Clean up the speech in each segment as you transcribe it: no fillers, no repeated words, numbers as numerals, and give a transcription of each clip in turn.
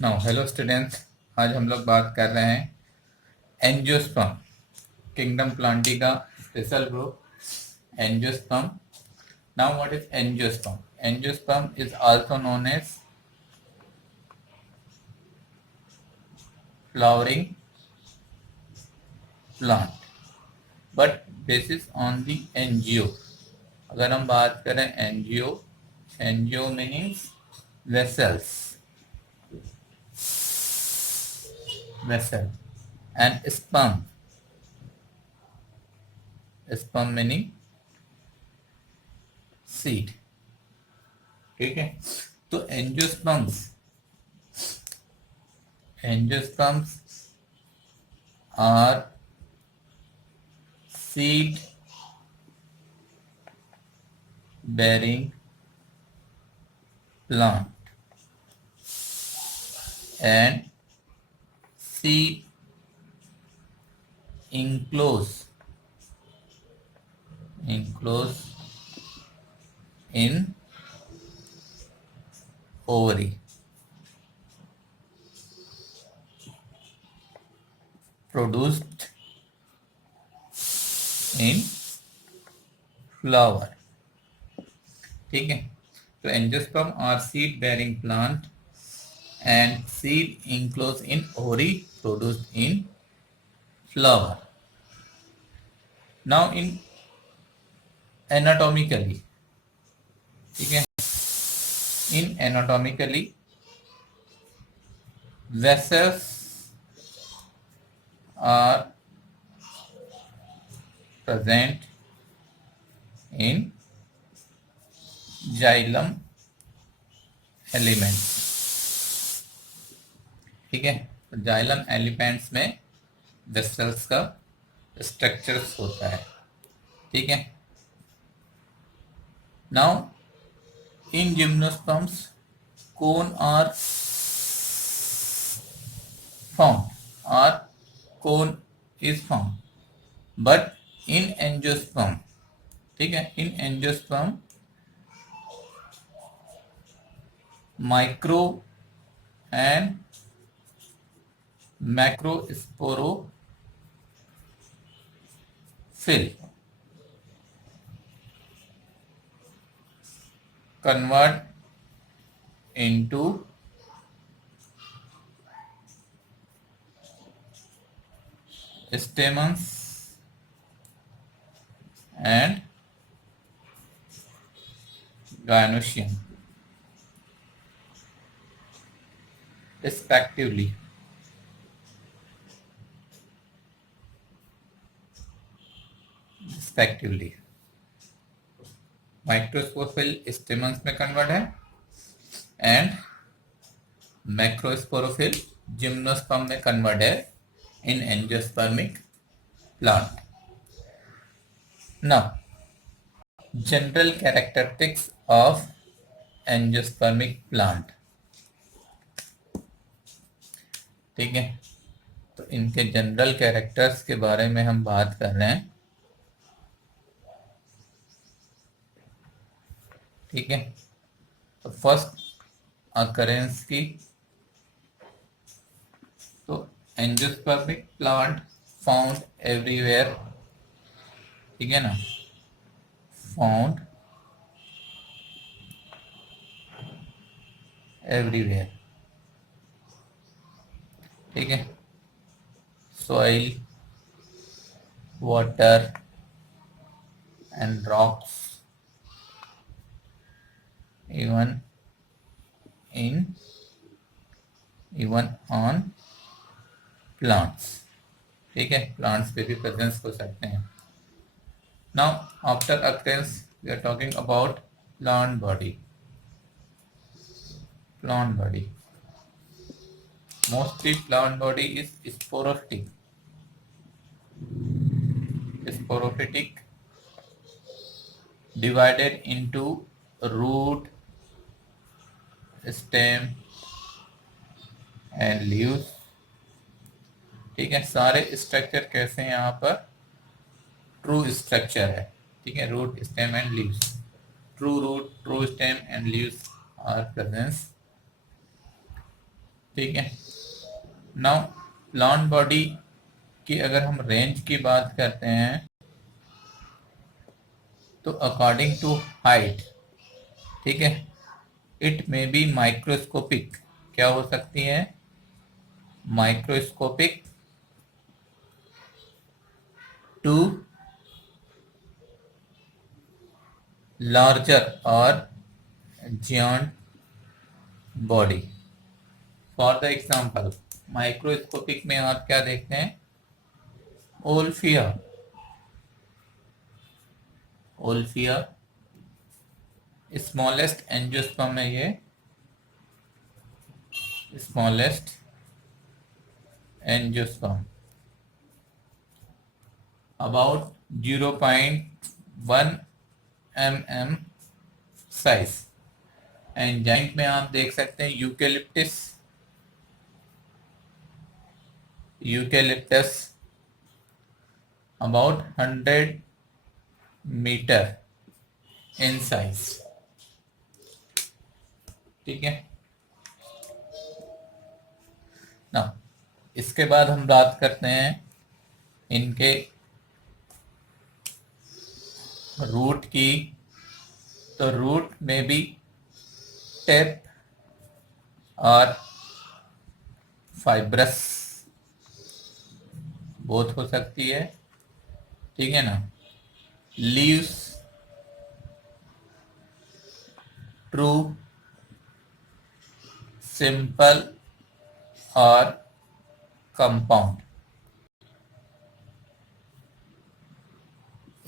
Now hello students, आज हम लोग बात कर रहे हैं एंजियोस्पर्म, किंगडम प्लांटी का special group angiosperm. Now what is angiosperm? Angiosperm is also known as flowering plant, but basis on the angio. अगर हम बात करें angio, angio meanings vessels, vessel, and sperm, sperm meaning seed. ठीक है, तो angiosperms are seed bearing plant and seed enclosed in ovary, produced in flower. ठीक है, तो angiosperm are seed bearing plant and seed enclosed in ovary produced in flower. Now in anatomically, ठीक है, in anatomically vessels are present in xylem elements. ठीक है, तो xylem elements में vessels का स्ट्रक्चर्स होता है. ठीक है, now in gymnosperms cone are found, are cone is found, but in angiosperm, ठीक है, in angiosperm micro and macrosporophyll convert into stamens and gynoecium respectively. Microsporophyll stamens में कन्वर्ट है एंड मैक्रोस्पोरोफिल जिम्नोस्पर्म में convert है in angiospermic plant. Now general characteristics of angiospermic plant. ठीक है, तो इनके जनरल कैरेक्टर्स के बारे में हम बात कर रहे हैं. ठीक है, तो फर्स्ट अकरेंस की, तो एंजियोस्पर्मिक प्लांट फाउंड एवरीवेयर. ठीक है ना, फाउंड एवरीवेयर. ठीक है, soil, water and rocks, even on plants. ठीक है, प्लांट्स पे भी प्रेजेंस हो सकते हैं. Now after occurrence we are talking about plant body. Mostly plant body is sporophytic, divided into root, stem and leaves. ठीक है, सारे स्ट्रक्चर कैसे हैं यहाँ पर ट्रू स्ट्रक्चर है. ठीक है, root, stem and leaves. True root, true stem and leaves are presence ठीक है। नाउ प्लांट बॉडी की अगर हम रेंज की बात करते हैं तो अकॉर्डिंग टू हाइट, ठीक है, इट मे बी माइक्रोस्कोपिक, क्या हो सकती है, माइक्रोस्कोपिक टू लार्जर और giant body. For the example microscopic में आप क्या देखते हैं, ओल्फिया, ओल्फिया स्मॉलेस्ट एंजियोस्पर्म है ये, smallest angiosperm about 0.1 mm size. And giant में आप देख सकते हैं eucalyptus, eucalyptus about 100 metre in size. ठीक है ना। इसके बाद हम बात करते हैं इनके रूट की। तो रूट में भी टेप और फाइब्रस बोथ हो सकती है, ठीक है ना। लीव्स ट्रू, सिंपल और compound.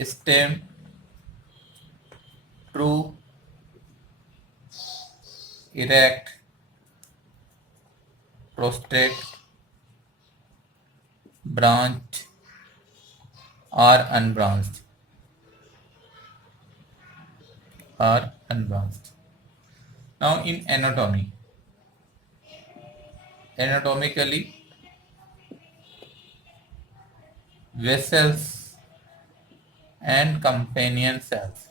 Stem true, erect, prostate, branch और unbranched, or unbranched. Now in anatomy, anatomically vessels and companion cells,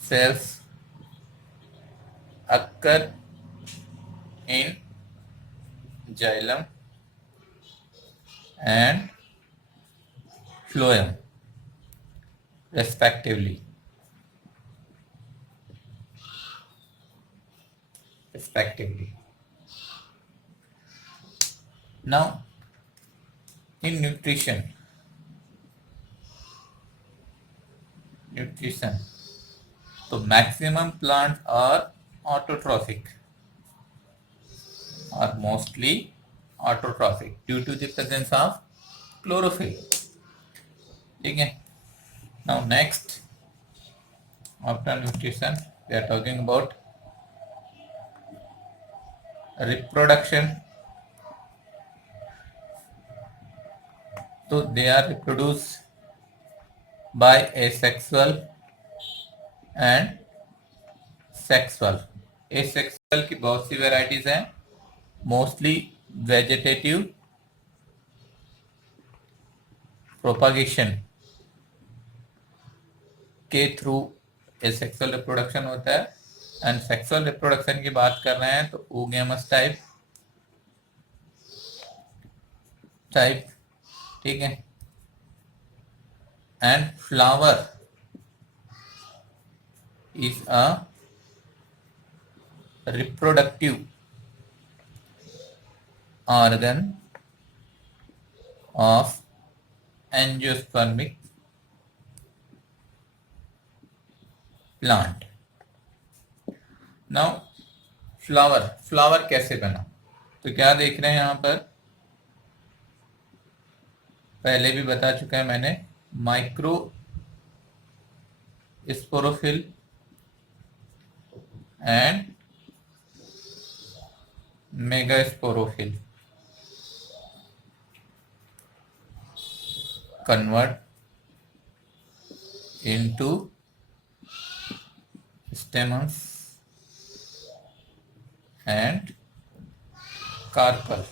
cells occur in xylem and phloem respectively. Now in nutrition, so maximum plants are autotrophic, are mostly autotrophic due to the presence of chlorophyll. ठीक है। Now next, after nutrition we are talking about reproduction. So they are reproduced by asexual and sexual. asexual की बहुत सी varieties हैं, mostly vegetative propagation के through asexual reproduction होता है। And sexual reproduction की बात कर रहे हैं तो oogamous टाइप, ठीक है। And flower is a reproductive organ of angiospermic plant. Now flower कैसे बना, तो क्या देख रहे हैं यहां पर, पहले भी बता चुका है मैंने, micro sporophyll and megasporophyll convert into stamens and carpel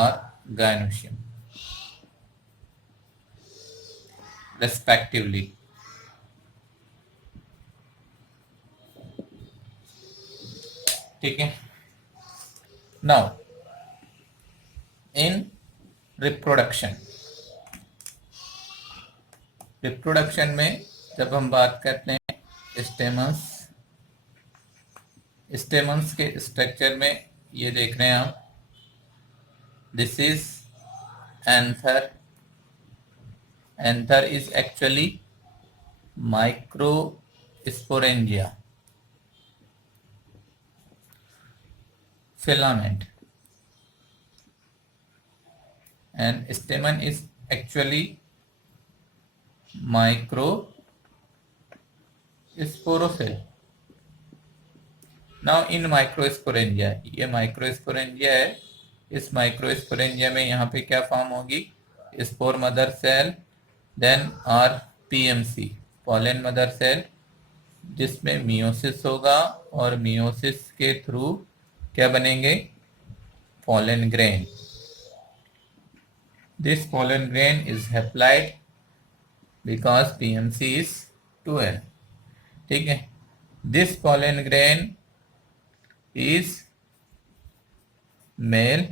or gynoecium respectively. ठीक है। नाउ इन रिप्रोडक्शन, रिप्रोडक्शन में जब हम बात करते हैं स्टेमन्स, स्टेमन्स के स्ट्रक्चर में ये देख रहे हैं आप, this is anther, anther is actually microsporangia filament, and stamen is actually microsporophyle. Now in microsporangia, ये microsporangia है, इस microsporangia में यहाँ पे क्या फॉर्म होगी, spore mother cell, then are PMC pollen mother cell, जिसमें मियोसिस होगा और मियोसिस के थ्रू क्या बनेंगे, pollen grain. This pollen grain is haploid because PMC is 2n. ठीक है, this pollen grain is male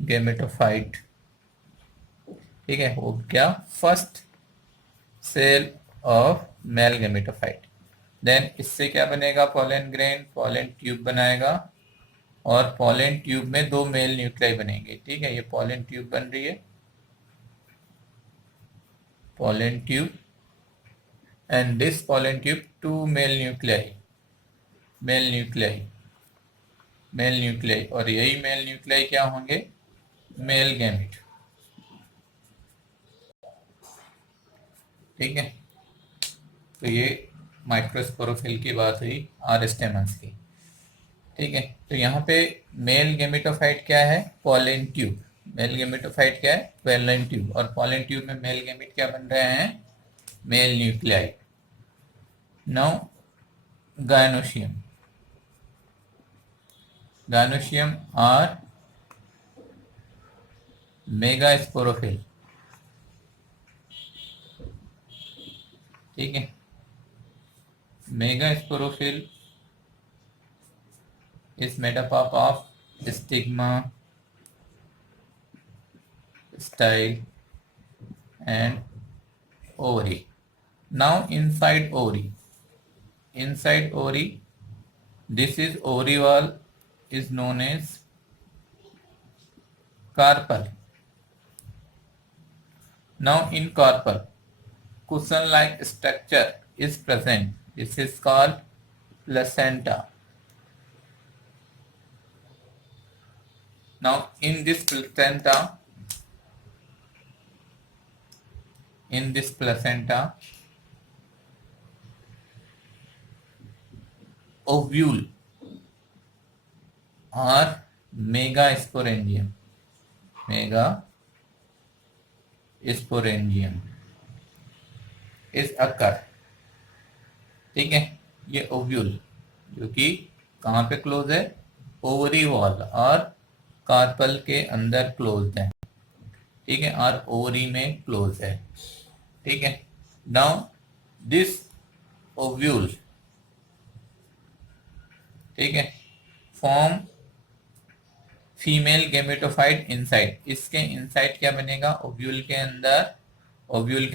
gametophyte. ठीक है, वो क्या, first cell of male gametophyte. Then इससे क्या बनेगा, पॉलन ग्रेन, पॉलन ट्यूब बनाएगा और पॉलन ट्यूब में 2 मेल न्यूक्लियाई बनेंगे। ठीक है, ये पॉलन ट्यूब बन रही है, pollen tube, and this pollen tube 2 male nuclei, male nuclei, male nuclei, और यही मेल न्यूक्लियाई क्या होंगे, मेल गैमेट। ठीक है, तो ये माइक्रोस्पोरोफिल की बात हुई आर स्टेमन्स की। ठीक है, तो यहाँ पे मेल गेमेटोफाइट क्या है, पॉलन ट्यूब, मेल गेमेटोफाइट क्या है, पॉलन ट्यूब, और पॉलन ट्यूब में मेल गेमेट क्या बन रहे हैं, male nuclei. Now gynoecium, gynoecium are megasporophyll. ठीक है, megasporophyll is made up of stigma, style and ovary. Now inside ovary, this is ovary wall is known as carpel. Now in carpel, cushion like structure is present, this is called placenta. Now in this placenta, ovule or megasporangium, is occur। ठीक है, ये ovule जो कि कहाँ पे close है, ovary wall और carpel के अंदर क्लोज है। ठीक है, और ओवरी में क्लोज है। ठीक है, नाउ दिस ओव्यूल, ठीक है, फॉर्म फीमेल गेमेटोफाइट इनसाइड, इसके इनसाइड क्या बनेगा, ओव्यूल के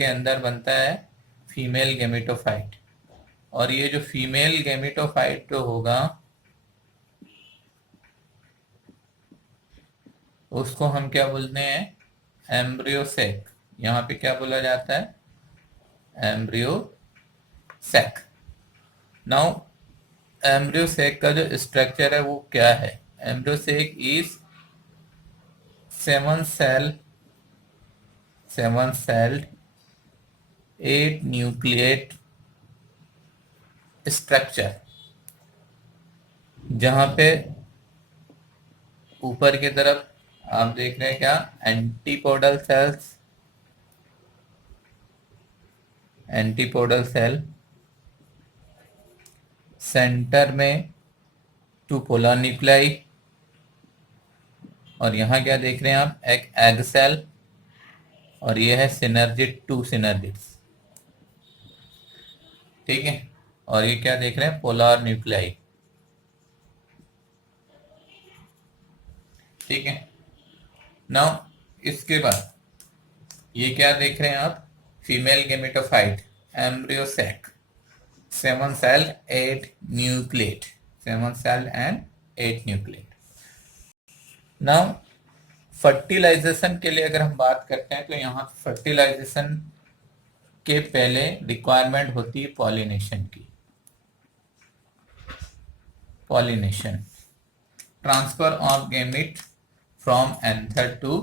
अंदर बनता है फीमेल गेमेटोफाइट, और ये जो फीमेल गेमेटोफाइट जो होगा उसको हम क्या बोलते हैं, एम्ब्रियोसेक। यहाँ पे क्या बोला जाता है, एम्ब्रियोसेक। नाउ एम्ब्रियोसेक का जो स्ट्रक्चर है वो क्या है, embryo sac is 7 celled 8 nucleate structure, जहां पे ऊपर की तरफ आप देख रहे हैं क्या, एंटीपोडल सेल, सेंटर में 2 पोलर न्यूक्लियाई, और यहाँ क्या देख रहे हैं आप, एक एग सेल, और ये है सिनर्जिड, 2 सिनर्जिड्स। ठीक है, और ये क्या देख रहे हैं, पोलर न्यूक्लियाई। ठीक है। नाउ इसके बाद ये क्या देख रहे हैं आप, female gametophyte, embryo sac, 7 cell 8 nucleate, 7 cell and 8 nucleate। Now fertilization के लिए अगर हम बात करते हैं तो यहाँ फर्टिलाइजेशन के पहले रिक्वायरमेंट होती है पॉलिनेशन की। Pollination, transfer of gamete from anther to,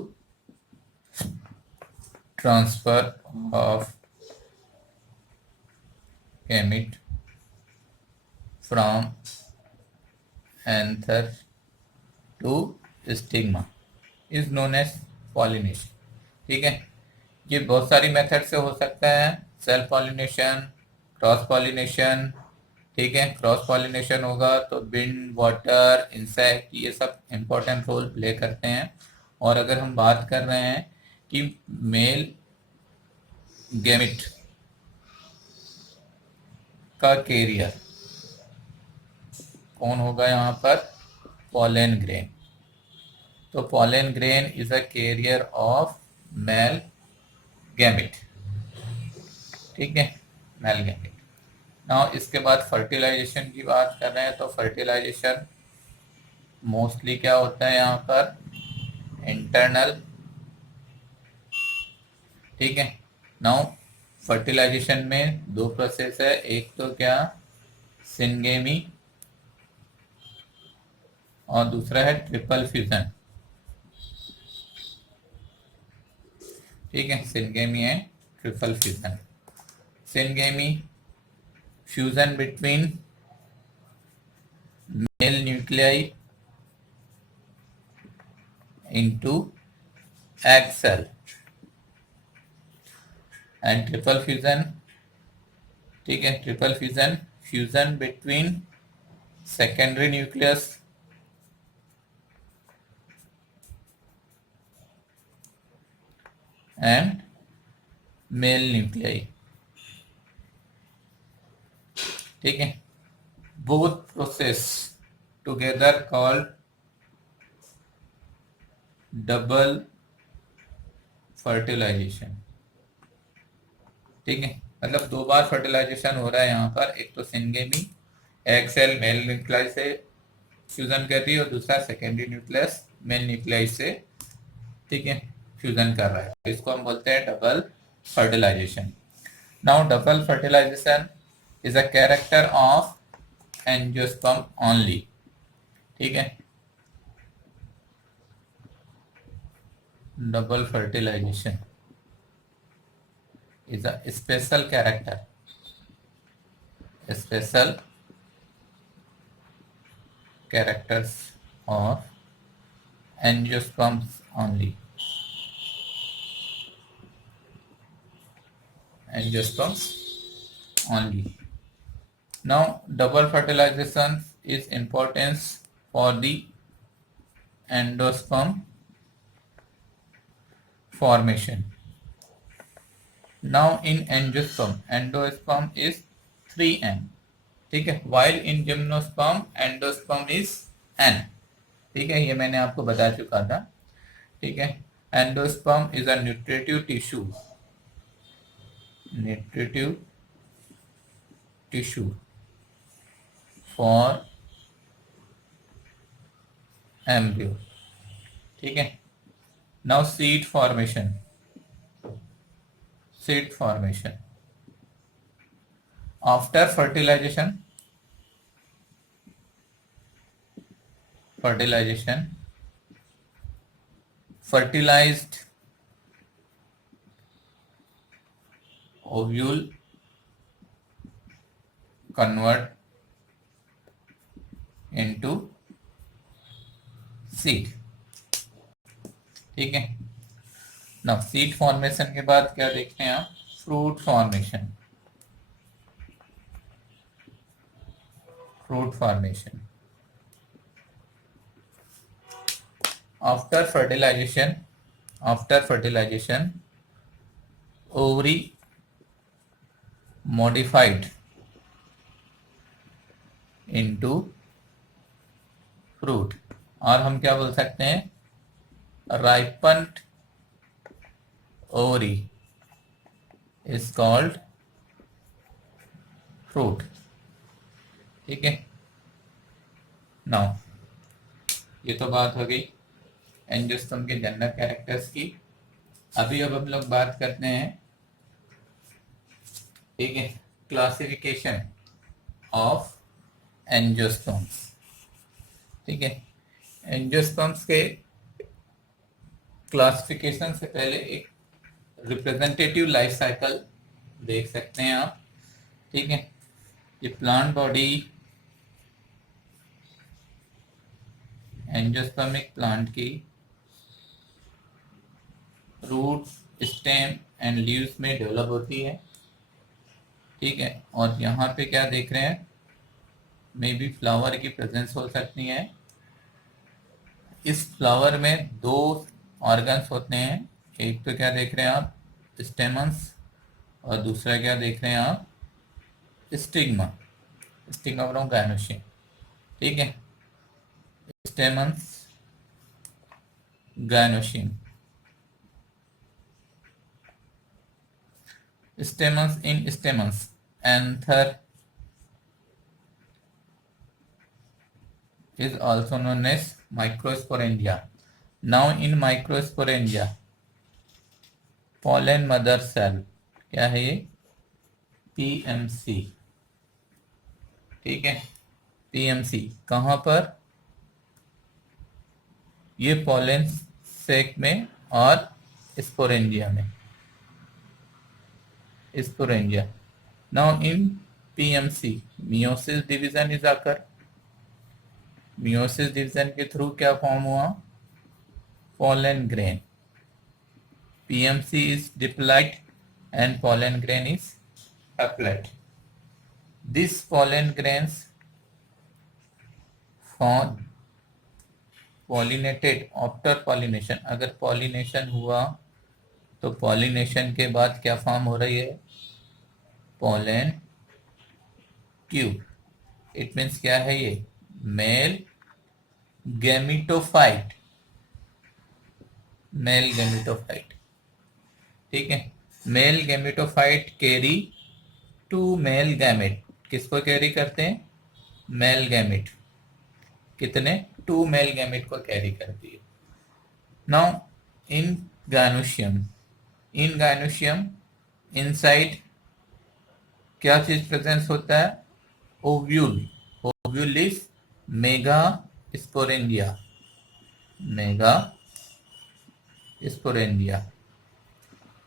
transfer of gamete from anther to stigma is known as pollination. ठीक है, ये बहुत सारी मेथड से हो सकता है, सेल्फ पॉलिनेशन, क्रॉस पॉलिनेशन। ठीक है, क्रॉस पॉलिनेशन होगा तो विंड, वाटर, इंसेक्ट ये सब इंपॉर्टेंट रोल प्ले करते हैं। और अगर हम बात कर रहे हैं कि मेल गैमेट का कैरियर कौन होगा यहाँ पर, पॉलन ग्रेन। तो pollen grain is a carrier of male gamete. ठीक है, मेल गैमेट। नाउ इसके बाद फर्टिलाइजेशन की बात कर रहे हैं तो फर्टिलाइजेशन मोस्टली क्या होता है यहाँ पर, इंटरनल। ठीक है, नाउ फर्टिलाइजेशन में दो प्रोसेस है, एक तो क्या सिनगेमी और दूसरा है ट्रिपल फ्यूजन। ठीक है, syngamy and triple fusion. Syngamy, fusion between male nuclei into egg cell, and triple fusion, ठीक है, triple fusion, fusion between secondary nucleus and male nuclei. ठीक है, both process together called double fertilization. ठीक है, मतलब दो बार फर्टिलाइजेशन हो रहा है यहाँ पर, एक तो syngamy, egg cell male nuclei से फ्यूजन कर रही है और दूसरा सेकेंडरी न्यूक्लियस मेल न्यूक्लियाई से, ठीक है, फ्यूजन कर रहा है। इसको हम बोलते हैं double fertilization. Now double fertilization is a character of angiosperm only. ठीक है, double fertilization is a special character, special characters of angiosperms only, angiosperms only। Now double fertilization is importance for the endosperm formation। Now in angiosperm, endosperm is 3n। ठीक है, while in gymnosperm endosperm is n। ठीक है, ये मैंने आपको बता चुका था। ठीक है, endosperm is a nutritive tissue, nutritive tissue for embryo. ठीक है, now seed formation, seed formation after fertilization, fertilization, fertilized ovule convert into seed। ठीक है, ना सीड फॉर्मेशन के बाद क्या देखते हैं आप, fruit formation, fruit formation after fertilisation, after fertilisation ovary modified into fruit, और हम क्या बोल सकते हैं, ripened ovary is called fruit. ठीक है, नाउ ये तो बात हो गई एंजियोस्पर्म के जनरल कैरेक्टर्स की। अभी अब हम लोग बात करते हैं, ठीक है, क्लासिफिकेशन ऑफ एंजियोस्पर्म्स। ठीक है, एंजियोस्पर्म्स के क्लासिफिकेशन से पहले एक रिप्रेजेंटेटिव लाइफ साइकिल देख सकते हैं आप। ठीक है, ये प्लांट बॉडी एंजियोस्पर्मिक प्लांट की रूट्स, स्टेम एंड लीव्स में डेवलप होती है। ठीक है, और यहाँ पे क्या देख रहे हैं, मे बी फ्लावर की प्रेजेंस हो सकती है। इस फ्लावर में दो ऑर्गन्स होते हैं, एक तो क्या देख रहे हैं आप, स्टेमन्स, और दूसरा क्या देख रहे हैं आप, स्टिग्मा, स्टिग्मा फ्रॉम गायनोशियम। ठीक है, stamens, gynoecium, stamens in stamens, anther is also known as microsporangia. Now in microsporangia, pollen mother cell क्या है ये, PMC। ठीक है, PMC कहाँ पर, ये पोलन सेक में और स्पोरेंजिया में, sporangia. Now in PMC meiosis division is आकर, मियोसिस डिवीजन के थ्रू क्या फॉर्म हुआ, pollen grain। PMC is diploid and pollen grain is haploid. These pollen grains form pollinated after pollination। अगर pollination हुआ तो pollination के बाद क्या फॉर्म हो रही है, pollen tube। इट मीन्स क्या है ये, मेल गैमिटोफाइट, मेल गैमिटोफाइट। ठीक है, male gametophyte carry two male gamete. किसको कैरी करते हैं, मेल गैमेट। कितने, टू मेल गैमेट को कैरी करती है। Now in gynoecium, in gynoecium inside क्या चीज प्रेजेंस होता है, ovule. Ovule is megasporangia, megasporangia.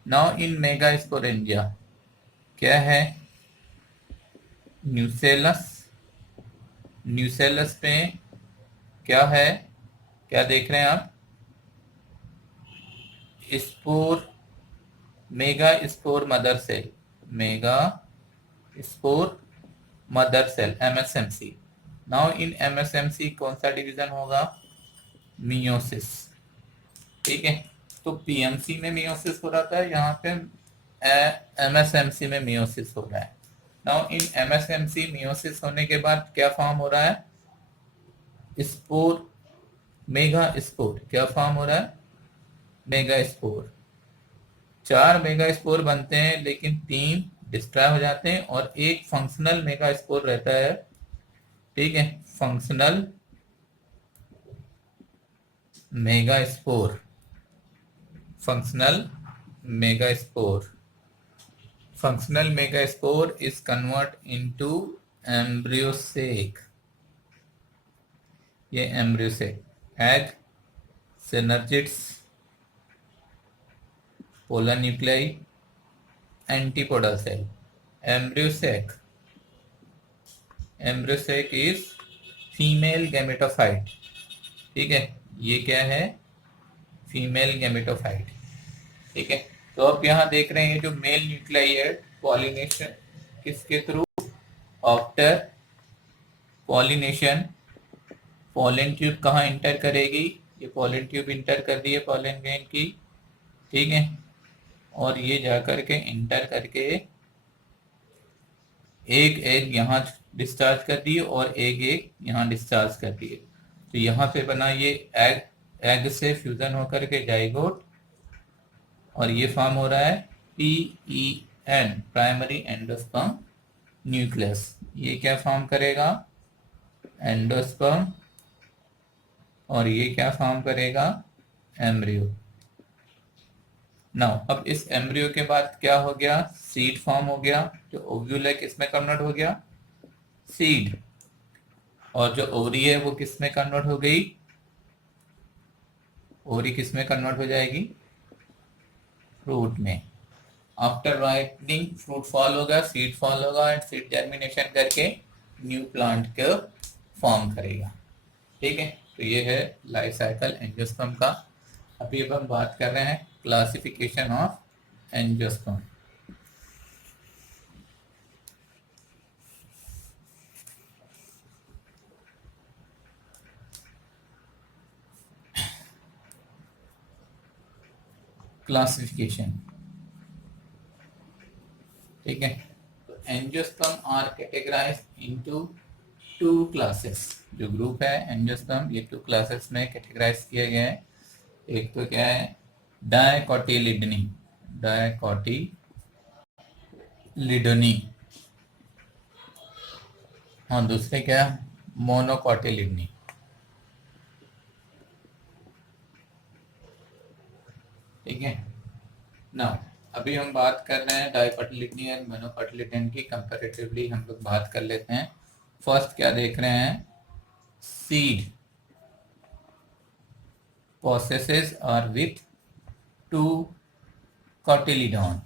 Now in megasporangia क्या है, न्यूसेलस। न्यूसेलस में क्या है, क्या देख रहे हैं आप, spore, megaspore mother cell, megaspore mother cell, MSMC। Now in MSMC कौन सा डिवीजन होगा, मियोसिस। ठीक है, तो PMC में मियोसिस हो रहा था, यहाँ पे MSMC में मियोसिस हो रहा है। नाउ इन MSMC मियोसिस होने के बाद क्या फॉर्म हो रहा है, स्पोर, मेगा स्पोर। क्या फॉर्म हो रहा है, मेगा स्पोर। 4 मेगा स्पोर बनते हैं, लेकिन 3 डिस्ट्रॉय हो जाते हैं और एक फंक्शनल मेगा स्पोर रहता है। ठीक है, functional megaspore, functional megaspore. Functional megaspore is convert into embryo sac. ये embryo sac, egg, synergids, polar nuclei, antipodal cell, embryo sac. Embryo sac is female gametophyte. ठीक है, ये क्या है, फीमेल गैमेटोफाइट। ठीक है, तो आप यहाँ देख रहे हैं जो मेल न्यूक्लियाई है, पॉलिनेशन किसके through, after pollination pollen tube कहाँ इंटर करेगी, ये पॉलन ट्यूब इंटर कर दी है पॉलन ग्रेन की। ठीक है, और ये जाकर के इंटर करके एक एग यहाँ डिस्चार्ज कर दिए और एक एग यहाँ डिस्चार्ज कर दिए। तो यहाँ पे बना ये एग एग से फ्यूजन होकर के जाइगोट, और ये फॉर्म हो रहा है PEN, प्राइमरी एंडोस्पर्म न्यूक्लियस। ये क्या फॉर्म करेगा? एंडोस्पर्म। और ये क्या फॉर्म करेगा? एम्ब्रियो। नाउ अब इस एम्ब्रियो के बाद क्या हो गया? सीड फॉर्म हो गया, जो ओव्यूल है किसमें कन्वर्ट हो गया? सीड। और जो ओवरी है वो किसमें कन्वर्ट हो गई? ओवरी किसमें कन्वर्ट हो जाएगी? फ्रूट में। आफ्टर राइपनिंग फ्रूट फॉल होगा, सीड फॉल होगा, एंड सीड जर्मिनेशन करके न्यू प्लांट को फॉर्म करेगा। ठीक है, तो ये है लाइफ साइकिल एंजियोस्पर्म का। अभी अब हम बात कर रहे हैं क्लासिफिकेशन ऑफ एंजियोस्पर्म। क्लासिफिकेशन, ठीक है। तो angiosperm are categorised into two classes. जो ग्रुप है एंजियोस्पर्म, ये टू क्लासेस में कैटेगराइज किए गए हैं। एक तो क्या है? डायकोटिलिडनी, डायकोटिलिडनी। हाँ, दूसरे क्या? मोनोकोटिलिडनी। ठीक है ना। अभी हम बात कर रहे हैं डाइकोटिलिडनी और मोनोकोटिलिडनी की। कंपैरेटिवली हम लोग बात कर लेते हैं। फर्स्ट क्या देख रहे हैं? Seed possesses or with two cotyledon।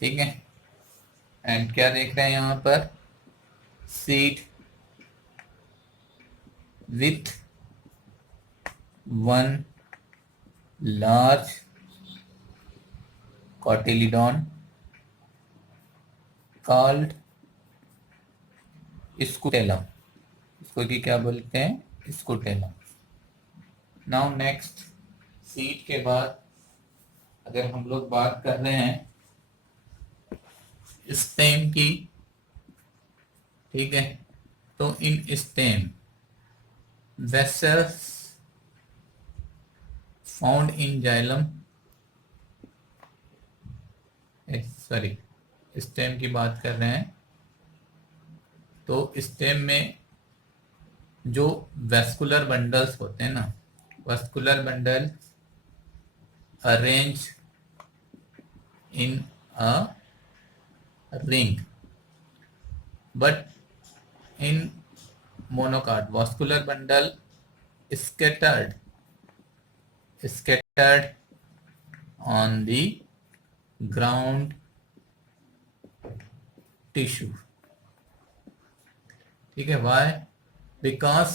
ठीक है। एंड क्या देख रहे हैं यहाँ पर? Seed with one large cotyledon called scutellum. इसको की क्या बोलते हैं? स्कूटेलम। नाउ नेक्स्ट, सीड के बाद अगर हम लोग बात कर रहे हैं स्टेम की, ठीक है, तो in stem vessels found in xylem, sorry stem की बात कर रहे हैं, तो स्टेम में जो वेस्कुलर बंडल्स होते हैं ना, vascular bundle arrange in a ring, but in monocot vascular bundle scattered on the ground tissue। ठीक है, वाई? बिकॉज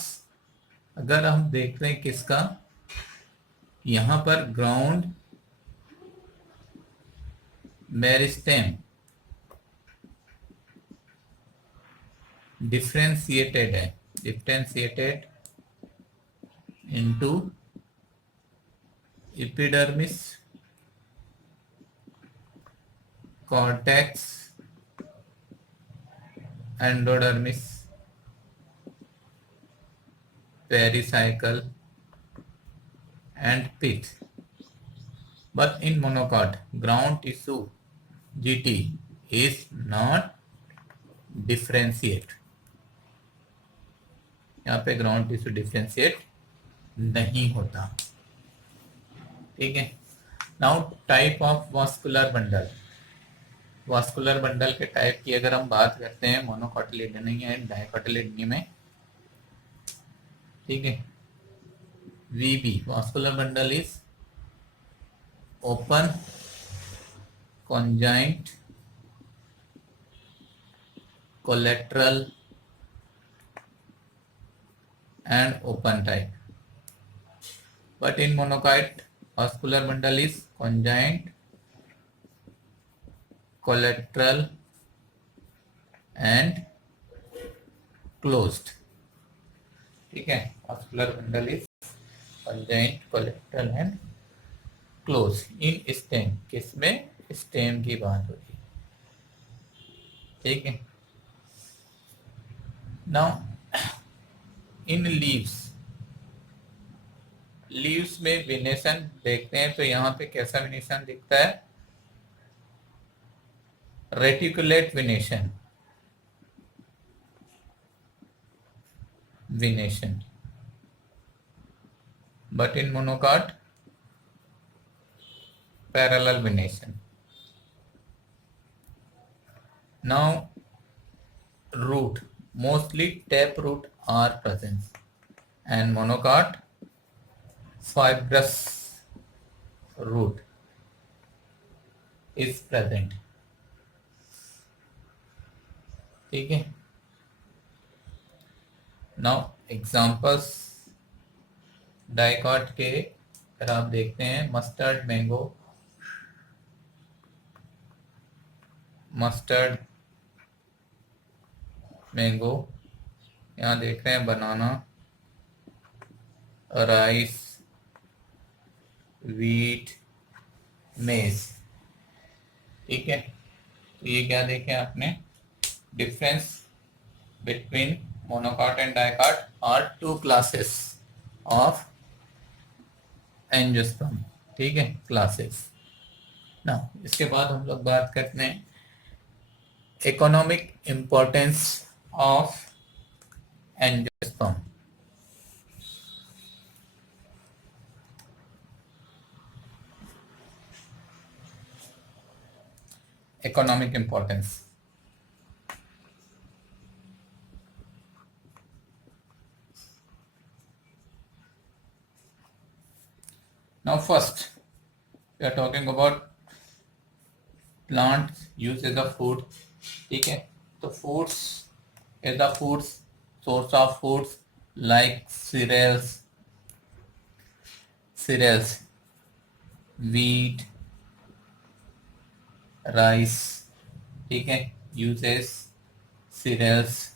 अगर हम देख रहे हैं किसका, यहां पर ग्राउंड मेरिस्टेम डिफ्रेंशिएटेड है, differentiated into epidermis, cortex, endodermis, pericycle and pith। But in monocot, ground tissue GT is not differentiate। यहाँ पे ग्राउंड टिश्यू डिफ्रेंशिएट नहीं होता। ठीक है। Now type of vascular bundle. Vascular bundle के टाइप की अगर हम बात करते हैं मोनोकोटिलिडनी एंड डाइकोटिलिडनी में, ठीक है, VB vascular bundle is open, conjoint, collateral and open type। But in monocote, vascular bundle is conjoint, collateral and closed। ठीक है, vascular bundle is conjoint, collateral and closed in stem। किसमें? स्टेम की बात हो रही है। ठीक है। नाउ इन लीव्स, लीव्स में विनेशन देखते हैं तो यहाँ पे कैसा विनेशन दिखता है, reticulate विनेशन, but in monocot parallel venation. Now root, mostly tap root are present and monocot fibrous root is present. ठीक है. Now examples डाइकॉट के अगर आप देखते हैं, मस्टर्ड मैंगो, यहाँ देख रहे हैं बनाना, राइस, वीट, मेज. ठीक है. तो ये क्या देखें आपने, difference between monocot and dicot are two classes of angiosperm. ठीक है, क्लासेस. ना इसके बाद हम लोग बात करते हैं economic importance of angiosperm. Economic importance. Now first we are talking about plants used as a food. ठीक है. तो foods as a foods, source of foods like cereals, wheat, rice. ठीक है, uses cereals.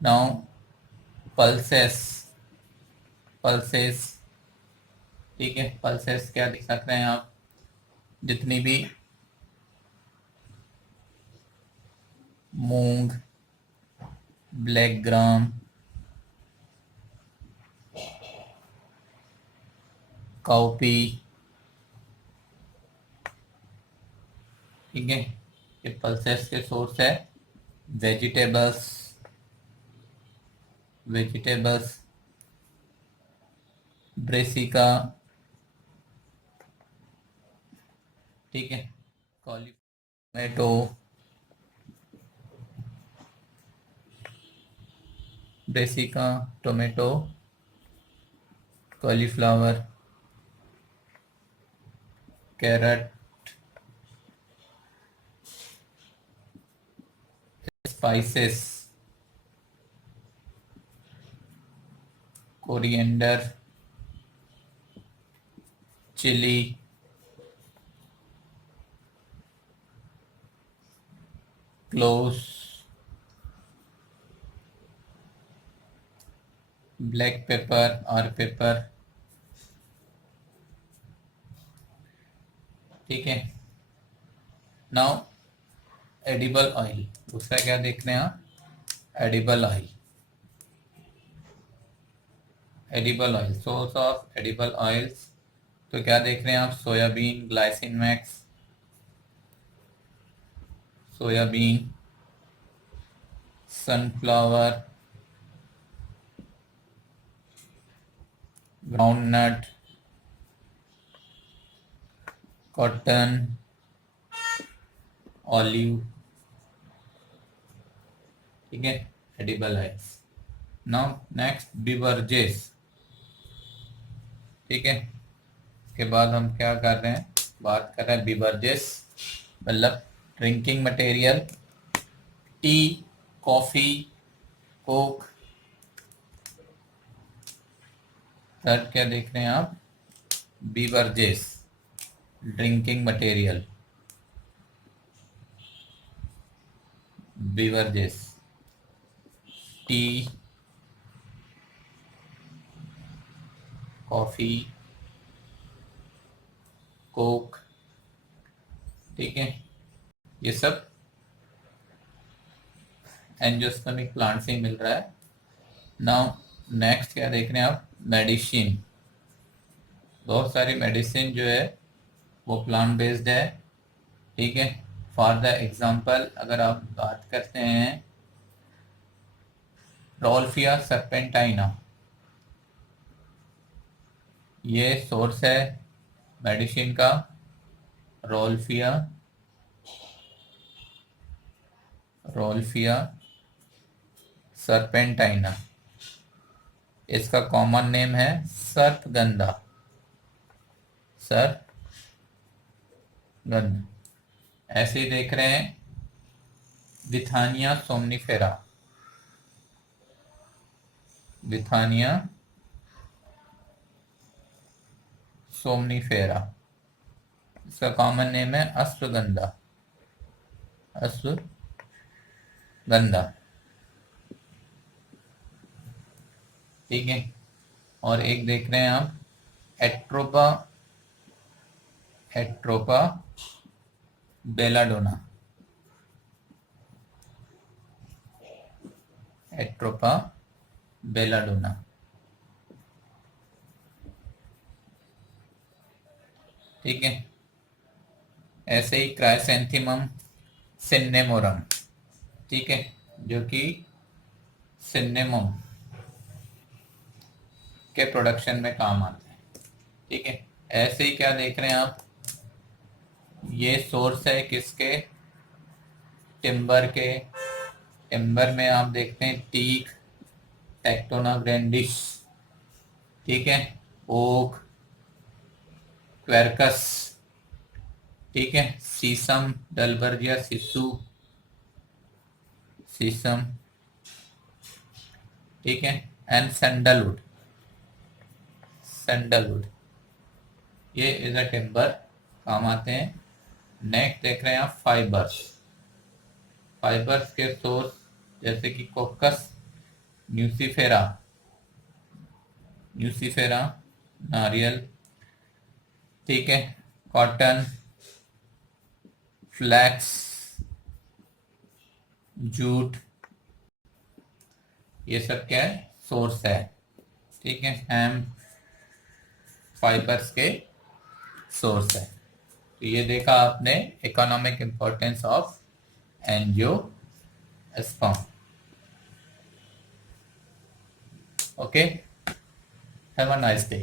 Now pulses. ठीक है, pulses क्या दिख सकते हैं आप, जितनी भी मूंग, ब्लैक ग्राम, काउपी. ठीक है, ये पल्सेस के सोर्स है. Vegetables, brassica. ठीक है, tomato, brassica, tomato, cauliflower, carrot, spices, coriander, chilli, cloves, black pepper और पेपर. ठीक है. नाउ एडिबल ऑयल, दूसरा क्या देख रहे हैं आप, edible oil. Source of edible oils. तो क्या देख रहे हैं आप, soybean, glycine max, soybean, sunflower, groundnut, cotton, olive. ठीक है, edible oils. Now next beverages. ठीक है, इसके बाद हम क्या कर रहे हैं, बात कर रहे हैं बिवरेजेस, मतलब drinking material, T, coffee, Coke. Third क्या देख रहे हैं आप, beverages, drinking material, beverages, T, coffee, Coke. ठीक है, ये सब एंजियोस्पर्मिक प्लांट से ही मिल रहा है. नाउ नेक्स्ट क्या देख रहे हैं आप, मेडिसिन. बहुत सारी मेडिसिन जो है वो प्लांट बेस्ड है, ठीक है। फॉर द एग्जांपल अगर आप बात करते हैं रोल्फिया सर्पेंटाइना, ये सोर्स है मेडिसिन का, रोल्फिया रोल्फिया सर्पेंटाइना। इसका कॉमन नेम है सर्पगंधा, सर्पगंधा। ऐसे ही देख रहे हैं विथानिया सोमनिफेरा, विथानिया सोमनिफेरा, इसका कॉमन नेम है अश्वगंधा, अश्वगंधा, ठीक है। और एक देख रहे हैं आप Atropa, Atropa belladonna, Atropa belladonna, ठीक है। ऐसे ही क्राइसैंथेमम सिन्नेमोरम, ठीक है, जो कि सिन्नेमम के प्रोडक्शन में काम आते हैं, ठीक है। ऐसे ही क्या देख रहे हैं आप, ये सोर्स है किसके, टिम्बर के। टिम्बर में आप देखते हैं टीक, टेक्टोना ग्रैंडिस, ठीक है, ओक, क्वेरकस, ठीक है, सीसम, डलबर्जिया सिसु, सीसम, ठीक है, एंड सैंडलवुड, सैंडलवुड, ये इज अ टिम्बर, काम आते हैं। नेक्स्ट देख रहे हैं आप फाइबर्स, फाइबर्स के सोर्स जैसे कि कोकस न्यूसीफेरा, न्यूसीफेरा नारियल, ठीक है, कॉटन, फ्लैक्स, जूट, ये सब क्या है, सोर्स है, ठीक है। हेम्प फाइबर्स के सोर्स है। तो ये देखा आपने economic importance of angiosperm. Okay, have a nice day.